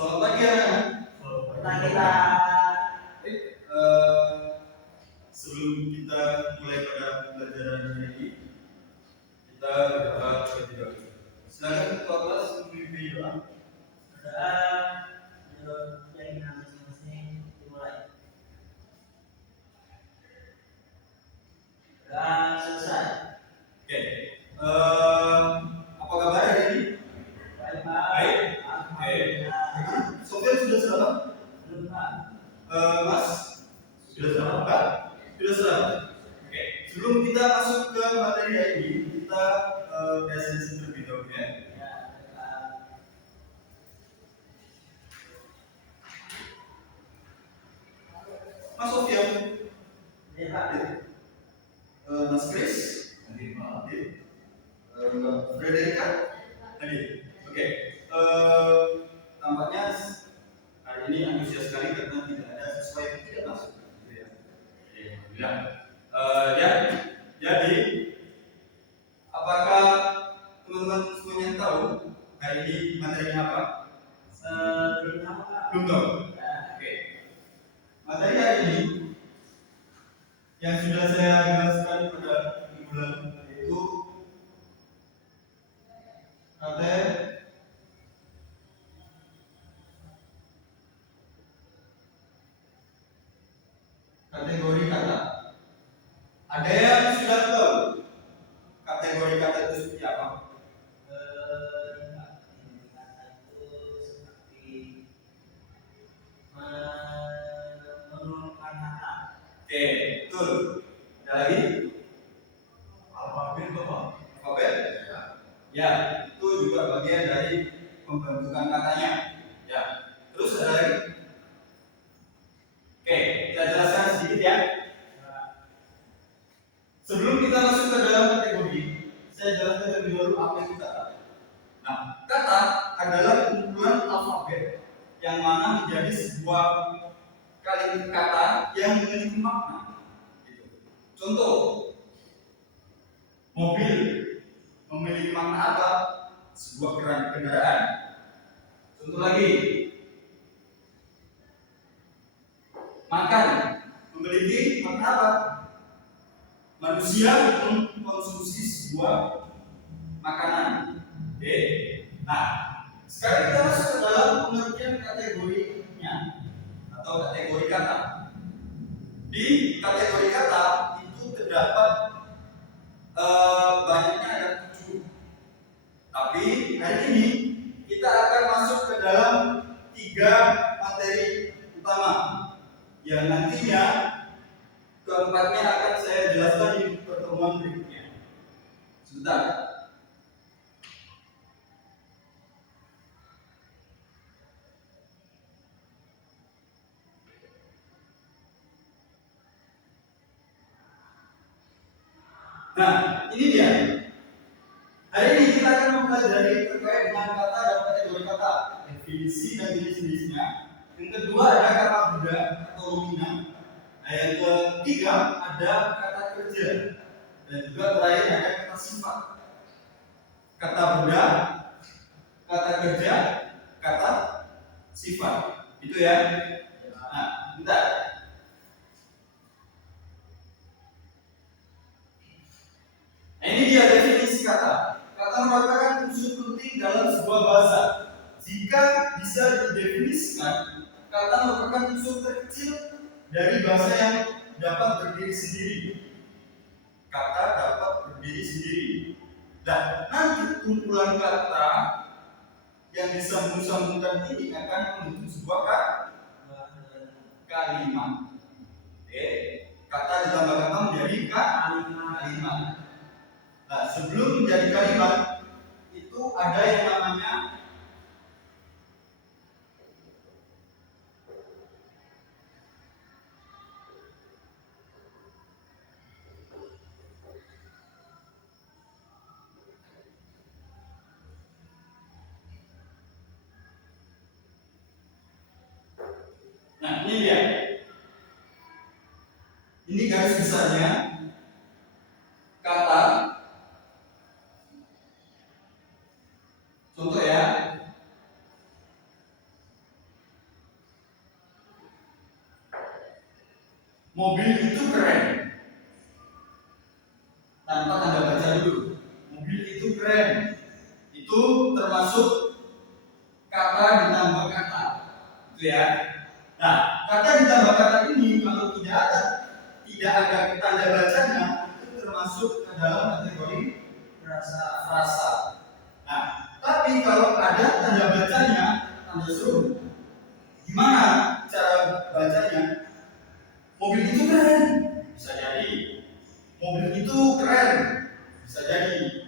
Selamat pagi anak-anak. Selamat pagi. Sebelum kita mulai pada pelajaran hari ini, kita berdoa terlebih dahulu. Silakan ketua kelas memimpin doa. Doa menurut keyakinan masing-masing dimulai. Doa selesai. Oke. Apa kabar hari ini? Baik, Pak. Baik. Oke. Sofian sudah sarapan? Belum, Pak. Mas sudah sarapan? Pak? Sudah sarapan? Oke. Sebelum kita masuk ke materi hari ini, kita presentasi terlebih dahulu ya. Mas Sofian. Ya, Pak. Mas Chris. Hadir. Frederika. Hadir. Oke. Tampaknya hari ini antusias sekali karena tidak ada siswa yang tidak masuk. Ya. Ya. Jadi, apakah teman-teman semuanya tahu hari ini materinya apa? Belum tahu, Pak. Belum tahu. Oke. Materi hari ini yang sudah saya jelaskan pada minggu lalu yaitu kategori kata. Ada yang sudah tahu kategori kata itu seperti apa? Kata itu seperti menurunkan kata. Oke, betul. Ada lagi? Alfabet Bapak. Alfabet? Ya, itu juga bagian dari pembentukan katanya. Ya. Terus ada lagi? Oke, kita jelaskan sedikit ya. Sebelum kita masuk ke dalam kategori, saya jelaskan terlebih dahulu apa itu kata. Nah, kata adalah kumpulan alfabet yang mana menjadi sebuah kalimat kata yang memiliki makna. Gitu. Contoh, mobil memiliki makna apa? Sebuah kendaraan. Contoh lagi, makan memiliki makna apa? Manusia mengkonsumsi sebuah makanan. Oke. Nah, sekarang kita masuk ke dalam pengertian kategorinya atau kategori kata. Di kategori kata itu terdapat banyaknya ada 7. Tapi hari ini kita akan masuk ke dalam 3 materi utama yang nantinya keempatnya akan saya jelaskan di pertemuan berikutnya. Sebentar. Nah, ini dia. Hari ini kita akan mempelajari terkait dengan kata dan kategori kata, definisi dan jenis-jenisnya. Yang kedua ada kata benda atau nominal. Nah, yang ketiga ada kata kerja dan juga terakhir ada kata sifat. Kata benda, kata kerja, kata sifat. Itu ya. Nah, bentar. Nah, ini dia definisi kata. Kata merupakan unsur penting dalam sebuah bahasa. Jika bisa didefinisikan, kata merupakan unsur terkecil dari bahasa yang dapat berdiri sendiri. Kata dapat berdiri sendiri. Dan nanti kumpulan kata yang disambung-sambungkan ini akan membentuk sebuah kalimat. Oke, kata ditambah kata menjadi kalimat. Nah, sebelum menjadi kalimat itu ada yang namanya nah, ini dia. Ini garis besarnya kata. Contoh ya. Mobil itu keren. Tanpa tanda baca dulu. Mobil itu keren. Itu termasuk kata ditambah kata. Itu ya. Nah, kata ditambah kata ini kalau tidak ada tanda bacanya itu termasuk ke dalam kategori frasa. Nah, tapi kalau ada tanda bacanya, tanda seru. Gimana cara bacanya? Mobil itu keren, bisa jadi. Mobil itu keren, bisa jadi.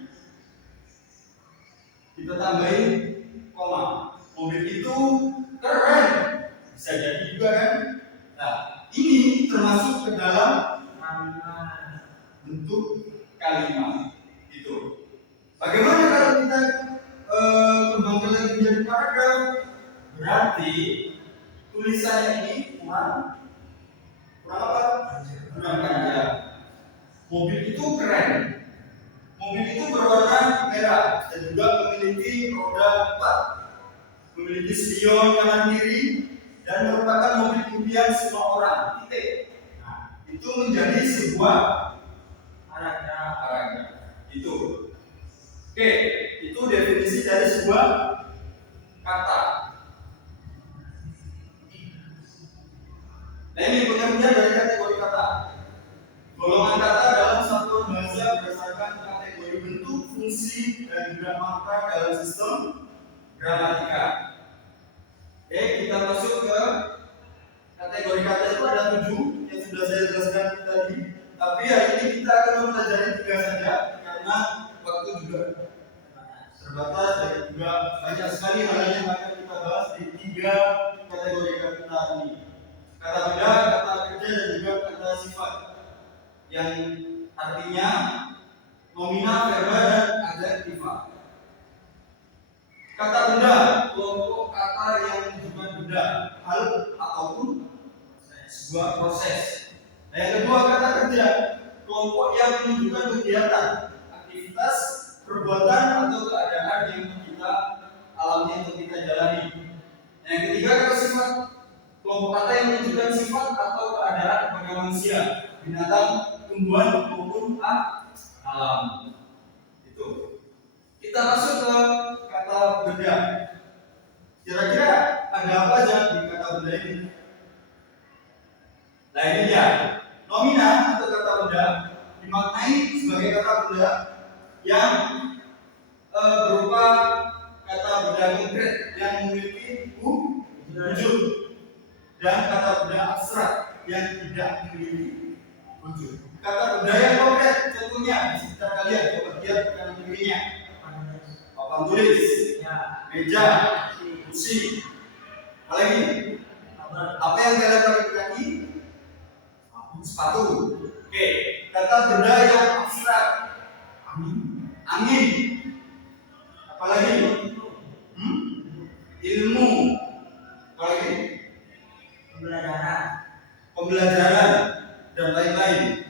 Kita tambahin koma. Mobil itu keren, bisa jadi juga kan? Nah, ini termasuk ke dalam bentuk kalimat. Itu. Bagaimana kalau kita kembangkan lagi menjadi paragraf? Berarti tulisannya ini kurang apa? Kurang panjang. Mobil itu keren. Mobil itu berwarna merah dan juga memiliki roda 4, memiliki spion kanan kiri dan merupakan mobil impian semua orang. Titik. Nah, itu menjadi sebuah paragraf. Itu. Oke, itu definisi dari sebuah kata. Nah, ini pengertian dari kategori kata. Golongan kata dalam satuan bahasa berdasarkan kategori bentuk, fungsi, dan juga makna dalam sistem gramatika. Oke, kita masuk ke kategori kata itu ada 7 yang sudah saya jelaskan tadi. Tapi hari ini kita akan mempelajari 3 saja karena waktu juga terbatas dan juga banyak sekali hal yang akan kita bahas di 3 kategori kata ini. Kata benda, kata kerja, dan juga kata sifat yang artinya nominal, verba, dan adjektiva. Kata benda, kelompok kata yang menunjukkan benda, hal ataupun sebuah proses. Nah, yang kedua kata kerja, kelompok yang menunjukkan kegiatan, aktivitas, perbuatan atau keadaan yang kita alami atau kita jalani. Nah, yang ketiga kata sifat, kelompok kata yang menunjukkan sifat atau keadaan pada manusia, binatang, tumbuhan maupun alam. Itu. Kita masuk ke kata benda. Kira-kira ada apa aja di kata benda ini? Nah, ini dia. Nomina atau kata benda dimaknai sebagai kata benda yang berupa kata benda konkret yang memiliki wujud, dan kata benda abstrak yang tidak memiliki wujud. Kata benda yang konkret, contohnya di sekitar kalian, coba lihat kanan kirinya. Papan tulis, meja, kursi, apa lagi? Apa yang kalian pakai di kaki? Sepatu. Oke, kata benda yang abstrak, angin. Apa lagi? Ilmu. Apa lagi? Pembelajaran dan lain-lain.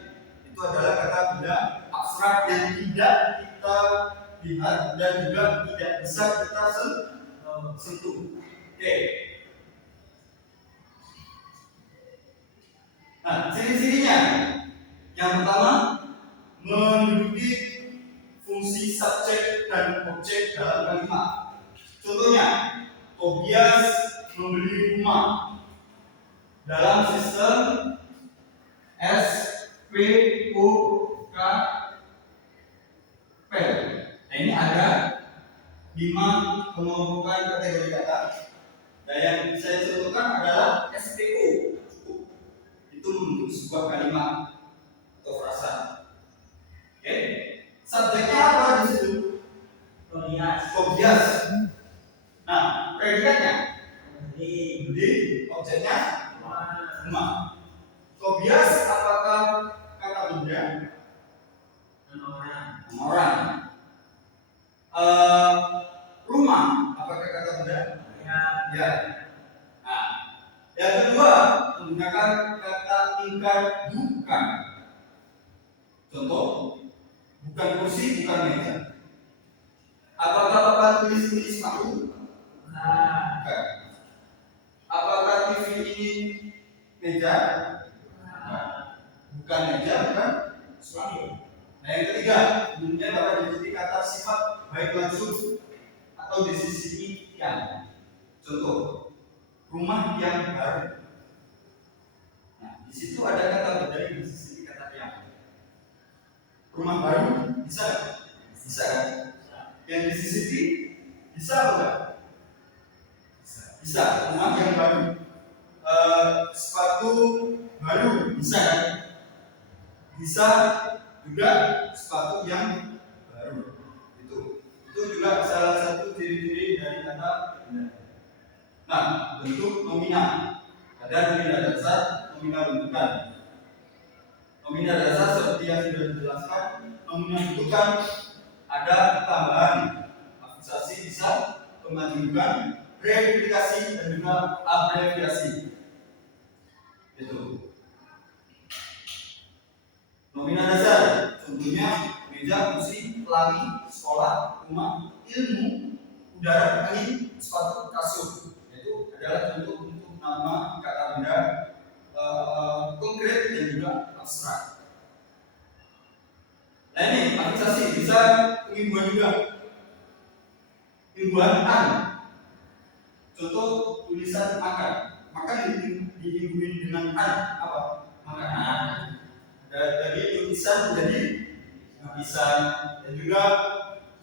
Itu adalah kata benda abstrak yang tidak kita lihat dan juga tidak bisa kita sentuh. Oke. Nah, ciri-cirinya yang pertama menduduki fungsi subjek dan objek dalam kalimat. Contohnya, Tobias membeli rumah dalam sistem SPOKP. Nah, ini ada 5 pengelompokan kategori kata. Dan yang saya contohkan adalah SPO. Itu untuk sebuah kalimat atau frasa. Oke. Subjeknya apa di situ? Tobias. Nah, predikatnya beli, objeknya rumah. Tobias apakah kata benda? Orang. Rumah apakah kata benda? Ya. Nah, yang kedua menggunakan kata tingkat bukan. Contoh, bukan kursi, bukan meja. Apakah papan tulis ini sepatu? Bukan. Apakah TV ini meja? Bukan. bukan meja, bukan sepatu. Nah yang ketiga, umumnya dapat diikuti kata sifat baik langsung atau desinisian. Contoh, rumah yang baru. Nah, di situ ada kata berdari di sisi kata yang. Rumah baru bisa, bisa kan? Yang di sisi bisa enggak? Bisa. Rumah yang baru. Sepatu baru bisa kan? Bisa juga sepatu yang baru. Itu juga salah satu ciri-ciri dari kata benda. Nah, bentuk nominal. Ada nominal dasar, nominal bentukan. Nominal dasar seperti yang sudah dijelaskan, nominal bentukan ada tambahan, afiksasi bisa, pemajukan, reimplikasi dan juga abreviasi. Itu. Nominal dasar, contohnya meja, kursi, pelangi, sekolah, rumah, ilmu, udara, angin, sepatu, kasur. Itu adalah bentuk nama kata benda konkret dan juga abstrak. Nah ini afiksasi bisa pengimbuhan juga. Imbuhan an. Contoh tulisan makan. Makan diimbuhin dengan an apa? Makanan. Dari tulisan menjadi tulisan dan juga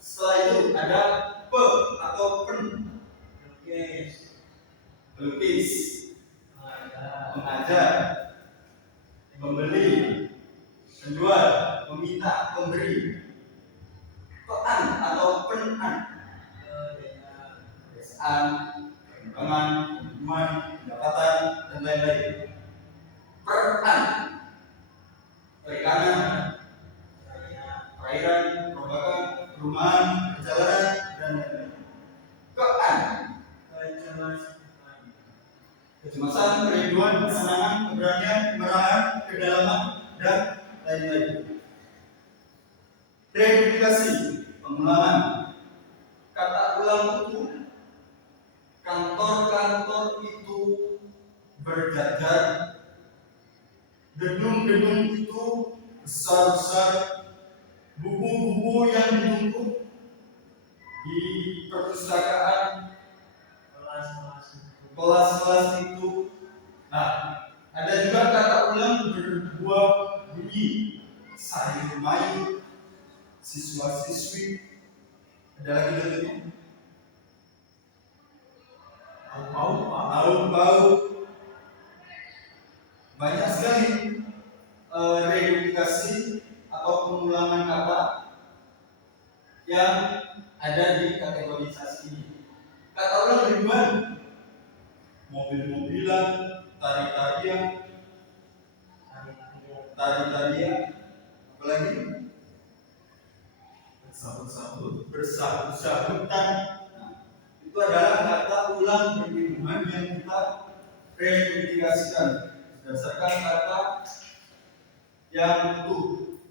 setelah itu ada pe atau pen. Pelukis, mengajar, membeli, menjual, meminta, pemberi. Pean atau penan, desaan, perkembangan, hubungan, pendapatan dan lain-lain. Peran, perikanan, perairan, perombakan, perumahan, perjalanan dan lain-lain. Kean, kecemasan, kerinduan, kesenangan, keberanian, kemarahan, kedalaman, dan lain-lain. Reimplikasi, pengulangan. Kata ulang itu, kantor-kantor itu berjajar, gedung-gedung itu besar-besar, buku-buku yang ditumpuk di perpustakaan, kelas-kelas itu. Nah, ada juga kata ulang berbuah bunyi, sayur mayur, siswa-siswi. Ada lagi bentuknya? Bau. Banyak sekali reimplikasi atau pengulangan kata yang ada di kategorisasi ini. Kata ulang ribuan, mobil-mobilan, tari-tarian, apalagi bersabut-sabutan. Nah, itu adalah kata ulang berhubungan yang kita reimplikasikan berdasarkan kata yang utuh.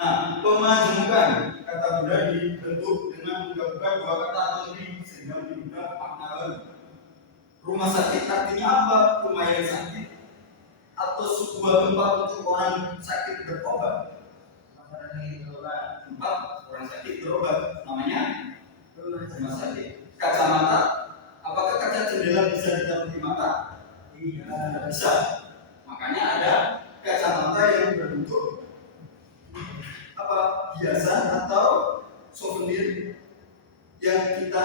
Nah, pemajumukan kata benda dibentuk dengan menggabungkan dua kata atau lebih sehingga menimbulkan makna baru. Rumah sakit artinya apa? Rumah yang sakit atau sebuah tempat untuk orang sakit berobat. Tempat orang sakit berobat namanya rumah sakit. Kacamata, apakah kaca jendela bisa ditaruh di mata? Tidak bisa. Makanya ada kacamata yang berbentuk apa? Hiasan atau souvenir yang kita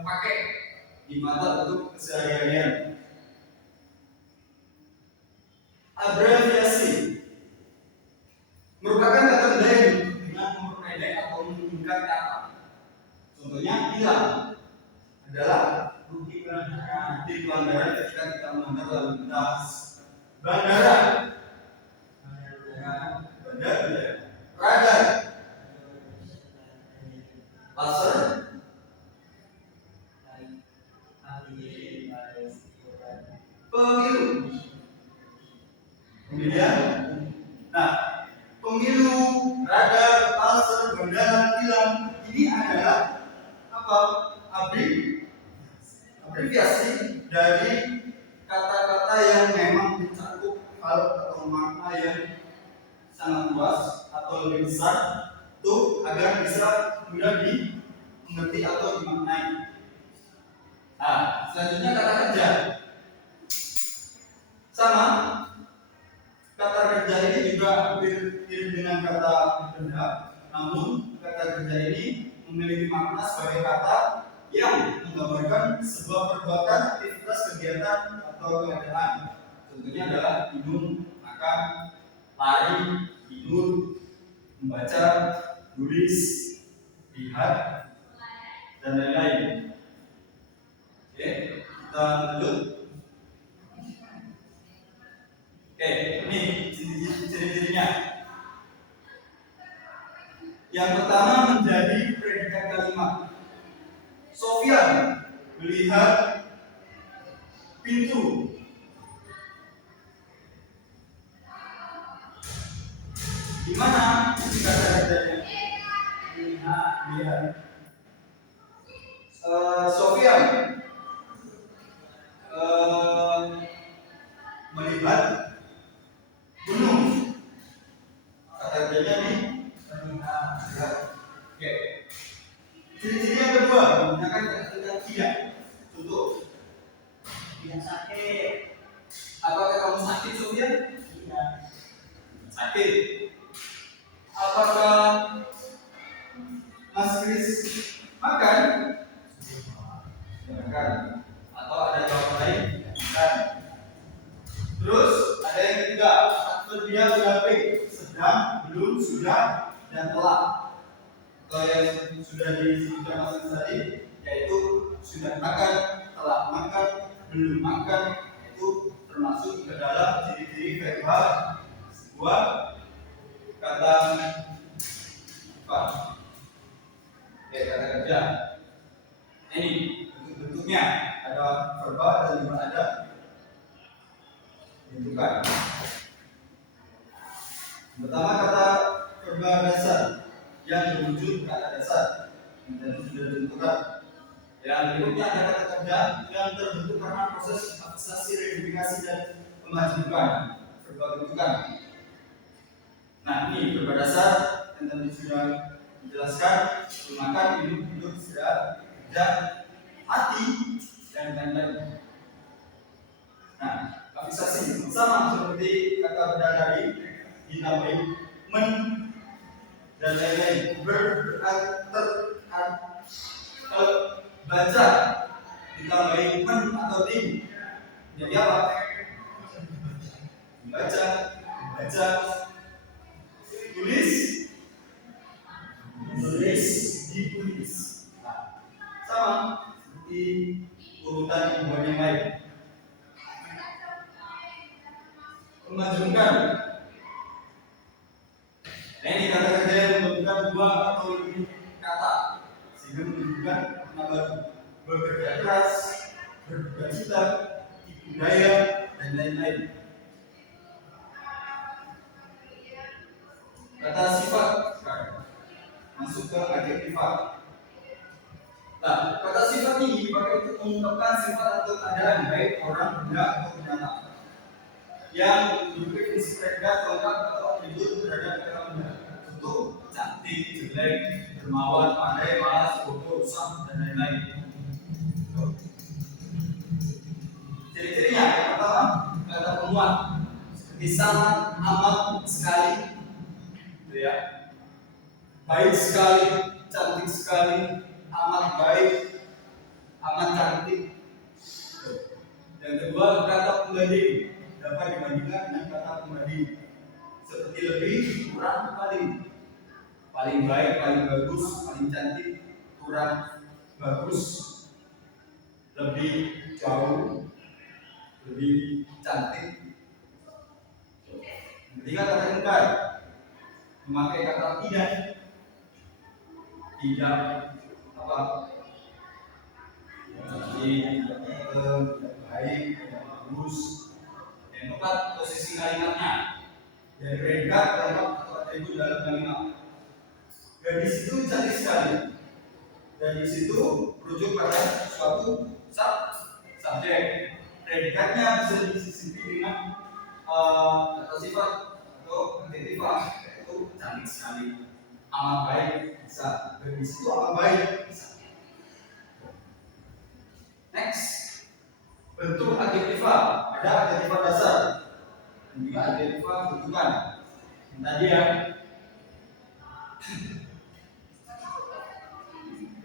pakai di mata untuk keseharian. Abreviasi merupakan kata benda yang dengan memperpendek atau menyingkat kata. Contohnya hilang adalah bukti pelanggaran ketika kita melanggar lalu lintas. Bandara, radar, laser, pemilu. Kemudian, nah, pemilu, radar, laser, bandara, hilang ini adalah apa? Abreviasi dari kata-kata yang memang dicakup yang sangat luas atau lebih besar tuh agar bisa mudah dimengerti atau dimaknai. Nah, selanjutnya kata kerja. Sama, kata kerja ini juga hampir mirip dengan kata benda, namun kata kerja ini memiliki makna sebagai kata yang menggambarkan sebuah perbuatan, aktivitas, kegiatan atau keadaan. Contohnya adalah minum, makan, lari, tidur, membaca, tulis, lihat, dan lain-lain. Oke, kita lanjut. Oke, ini ciri-cirinya. Yang pertama menjadi predikat kalimat. Sofyan melihat pintu. Di mana kata kerjanya? Lihat. Sofyan melihat gunung. Kata kerjanya nih melihat. Oke. Ciri-ciri yang kedua menggunakan kata tidak. Contoh. Tidak sakit. Apakah kamu sakit, Sofyan? Tidak. Sakit. Apakah Mas Kris makan? Makan. Atau ada jawaban lain? Makan. Terus ada yang ketiga, dia berdamping, sedang, belum, sudah, dan telah. Atau yang sudah disebutkan Mas Kris tadi, yaitu sudah makan, telah makan, belum makan, itu termasuk ke dalam ciri-ciri verbal sebuah kata apa? Oke, kata kerja. Ini bentuk-bentuknya ada verbal dan juga ada bentukan. Pertama kata verbal dasar yang berwujud kata dasar dan sudah ditentukan. Yang berikutnya ada kata kerja yang terbentuk karena proses aksesasi, reidentikasi dan pemajukan verbal bentukan. Nah, ini verbal dasar yang tadi sudah dijelaskan, makan, minum, hidup, istirahat, kerja, hati, dan lain-lain. Nah, aksesasi sama seperti kata benda tadi, ditambahi men dan lain-lain. Baca ditambahi men atau din. Jadi apa? Baca, baca. Tulis, tulis, ditulis. Nah, sama seperti urutan hubungan yang lain. Memajukan. Nah, ini kata kerja yang menunjukkan dua atau lebih kata sehingga menunjukkan makna baru. Bekerja keras, berduka cita, tipu daya, dan lain-lain. Kata sifat sekarang masuk ke adjektifat. Nah, kata sifat ini dipakai untuk mengungkapkan sifat atau keadaan baik orang, benda, atau binatang yang memiliki fungsi predikat, lengkap, atau atribut terhadap kata benda. Contoh cantik, jelek, dermawan, pandai, malas, bodoh, rusak, dan lain-lain. Ciri-cirinya yang pertama kata penguat seperti sangat, amat, sekali, gitu ya. Baik sekali, cantik sekali, amat baik, amat cantik. Yang kedua kata pembanding dapat dibandingkan dengan kata pembanding seperti lebih, kurang, paling. Paling baik, paling bagus, paling cantik, kurang bagus, lebih jauh, lebih cantik. Ketiga kata engkar memakai kata tidak, tidak apa? Tidak baik, tidak bagus. Yang keempat posisi kalimatnya dari predikat, lengkap atau atribut dalam kalimat. Gadis itu cantik sekali. Gadis itu merujuk pada suatu subjek. Predikatnya bisa disisipi dengan kata sifat atau adjektiva itu cantik sekali, amat baik bisa, gadis itu amat baik bisa. Next, bentuk adjektiva, ada adjektiva dasar dan juga adjektiva bentukan. Yang tadi ya.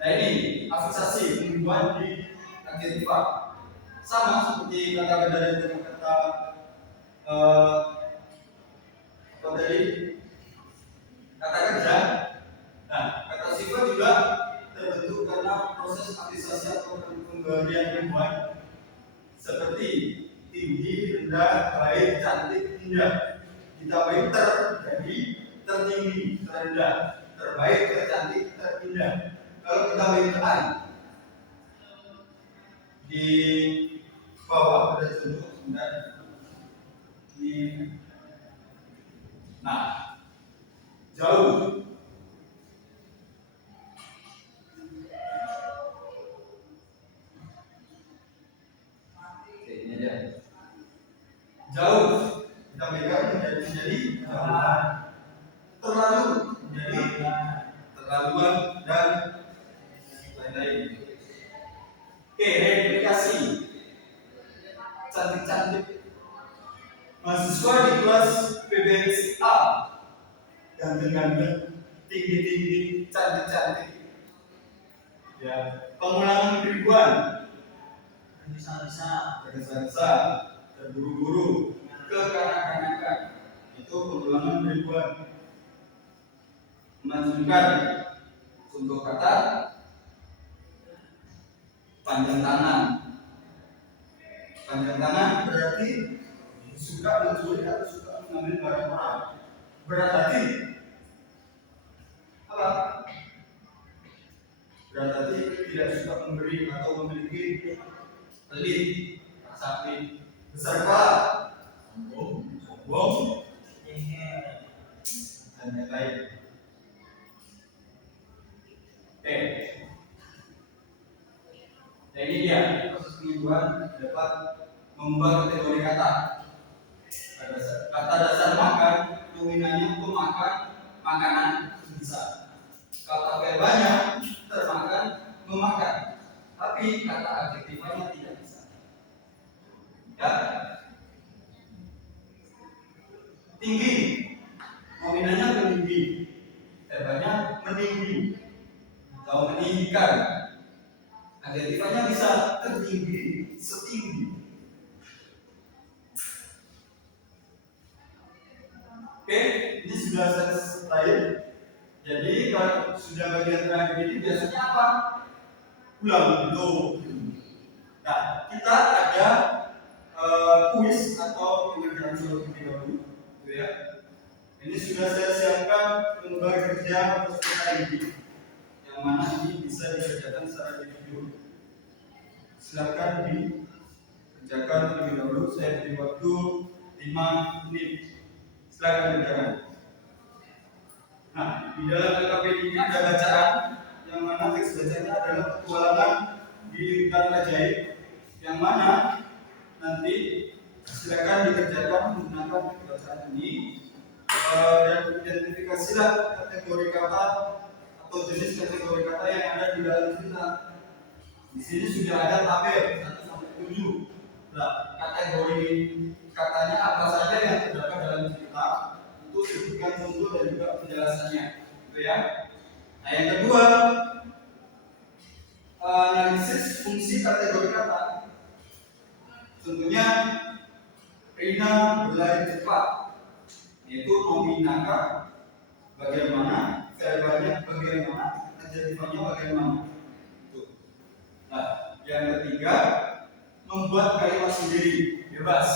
Nah ini afiksasi pembunuhan di adjektiva sama seperti kata kedari dengan kata apa tadi, kata kerja. Nah kata sifat juga terbentuk karena proses afiksasi atau pemberian pembunuhan seperti tinggi, rendah, baik, cantik, indah. Ditambahin ter jadi tertinggi, terendah, terbaik, tercantik, terindah. Kalau kita berikan di bawah ada contoh dan di nah jauh. Oke, ini dia. Jauh kita berikan menjadi jauhan. Terlalu menjadi terlaluan dan lain-lain. Oke, replikasi. Cantik-cantik. Mahasiswa di kelas PBNC A ganteng-ganteng, tinggi-tinggi, cantik-cantik. Ya, pengulangan ribuan. Tergesa-gesa, terburu-buru, kekanak-kanakan. Itu pengulangan ribuan. Memajukan. Contoh kata panjang tangan. Panjang tangan berarti suka mencuri atau suka mengambil barang orang. Berat hati apa? Berat hati tidak suka memberi atau memiliki pelit, sakit. Besar kepala, sombong, dan lain-lain. Oke. Nah ini dia proses pengibuan dapat mengubah kategori kata. Kata dasar makan nominalnya untuk makan, makanan bisa. Kata verbanya termakan, memakan. Tapi kata adjektifnya tidak bisa. Ya. Tinggi nominalnya meninggi, verbanya meninggi atau meninggikan. Adjektifnya bisa tertinggi, setinggi. Oke, ini sudah selesai. Jadi kalau sudah bagian terakhir ini biasanya apa? Ulang dulu. Nah, kita ada kuis atau pengerjaan surat dahulu, gitu ya. Ini sudah saya siapkan lembar kerja peserta ini, yang mana ini bisa dikerjakan secara individu. Silakan dikerjakan terlebih dahulu. Saya beri waktu 5 menit. Silakan kerjakan. Nah, di dalam LKPD ini ada bacaan yang mana teks bacanya adalah petualangan di hutan ajaib, yang mana nanti silakan dikerjakan menggunakan bacaan ini dan identifikasilah kategori kata atau jenis kategori kata yang ada di dalam cerita. Di sini sudah ada tabel 1 sampai 7. Nah, kategori katanya apa saja yang terdapat dalam cerita itu sebutkan contoh dan juga penjelasannya, gitu ya. Nah, yang kedua, analisis fungsi kategori kata. Contohnya Rina berlari cepat, yaitu nominaka bagaimana, verbanya bagaimana, adjektifnya bagaimana. Nah, yang ketiga, membuat kalimat sendiri, bebas.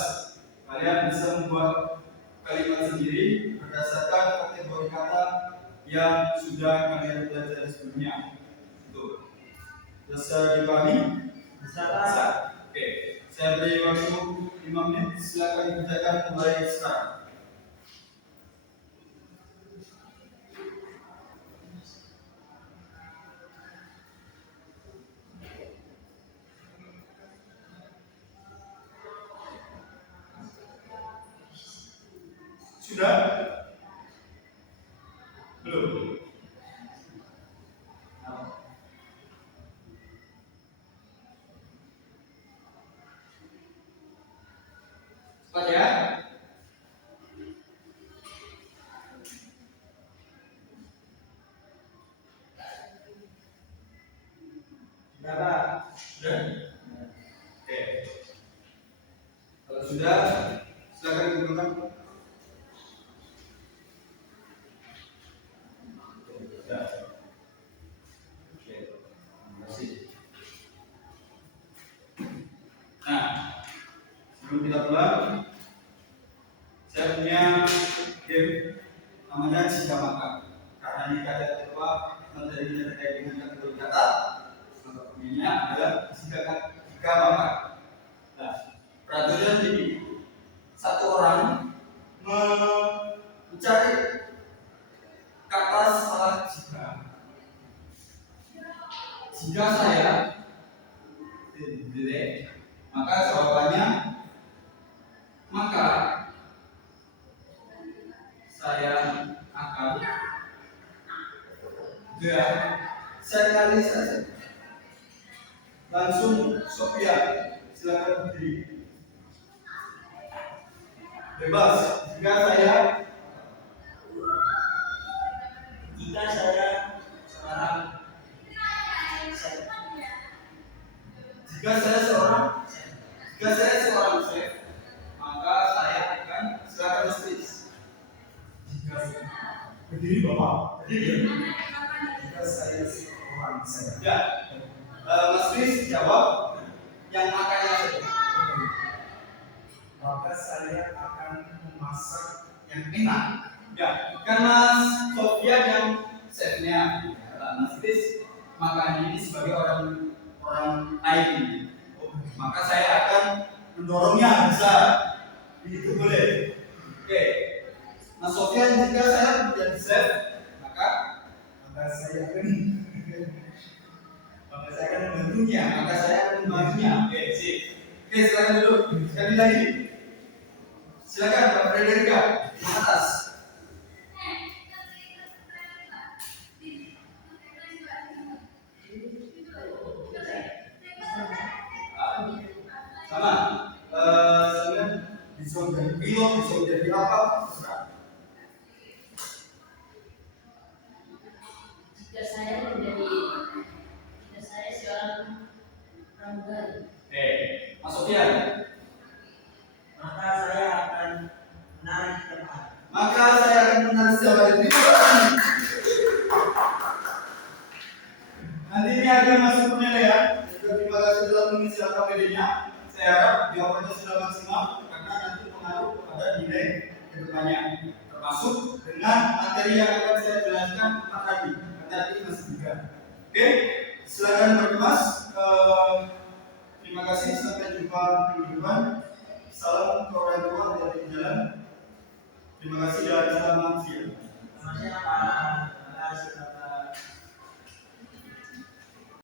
Kalian bisa membuat kalimat sendiri berdasarkan kategori kata yang sudah kalian pelajari sebelumnya. Itu bisa dipahami? Bisa. Oke, saya beri waktu 5 menit. Silakan kerjakan mulai sekarang. Sudah? Belum? Cepat ya. Berapa? Sudah? Oke. Kalau sudah, silakan digunakan. Sudah. Oke. Terima kasih. Nah, sebelum kita pulang, saya punya game namanya Jika Maka. Karena ini kata kedua materinya terkait dengan kategori kata, maka pemilihannya adalah jika maka. Nah, peraturan ini satu orang mencari kata setelah jika. Jika saya, maka jawabannya maka saya akan sekali saja. Langsung Sophia, silakan berdiri. Bebas. Jika saya seorang jika saya seorang chef, maka saya akan silakan tulis. Berdiri Bapak. Berdiri. Jika saya seorang chef. Ya. Mas Chris jawab yang makanya saja. Maka saya akan memasak Yang enak. Ya, kan Mas Sofia yang chefnya. Mas Chris makan ini sebagai orang lain. Maka saya akan mendorongnya bisa. Begitu boleh. Oke. Mas Sofia jika saya menjadi chef, maka saya akan membantunya. Oke, sip. Oke, silakan dulu. Sekali lagi. Silakan Pak Frederika di atas. Sama. Saya bisa menjadi pilot, bisa menjadi apa? Terserah. Jika saya seorang pramugari. Mas Sofian. maka saya akan menarik tempat. Maka saya akan menarik jawab ini. Nanti ini akan masuk penilaian. Terima kasih telah mengisi AKPD-nya. Saya harap jawabannya sudah maksimal karena nanti pengaruh pada nilai kedepannya. Termasuk dengan materi yang akan saya jelaskan tadi. Tadi masih juga. Oke, silakan berkemas. Terima kasih. Sampai jumpa minggu depan. Salam ke orang tua dari jalan. Terima kasih dan selamat siang. Selamat siang Pak. Terima kasih Pak.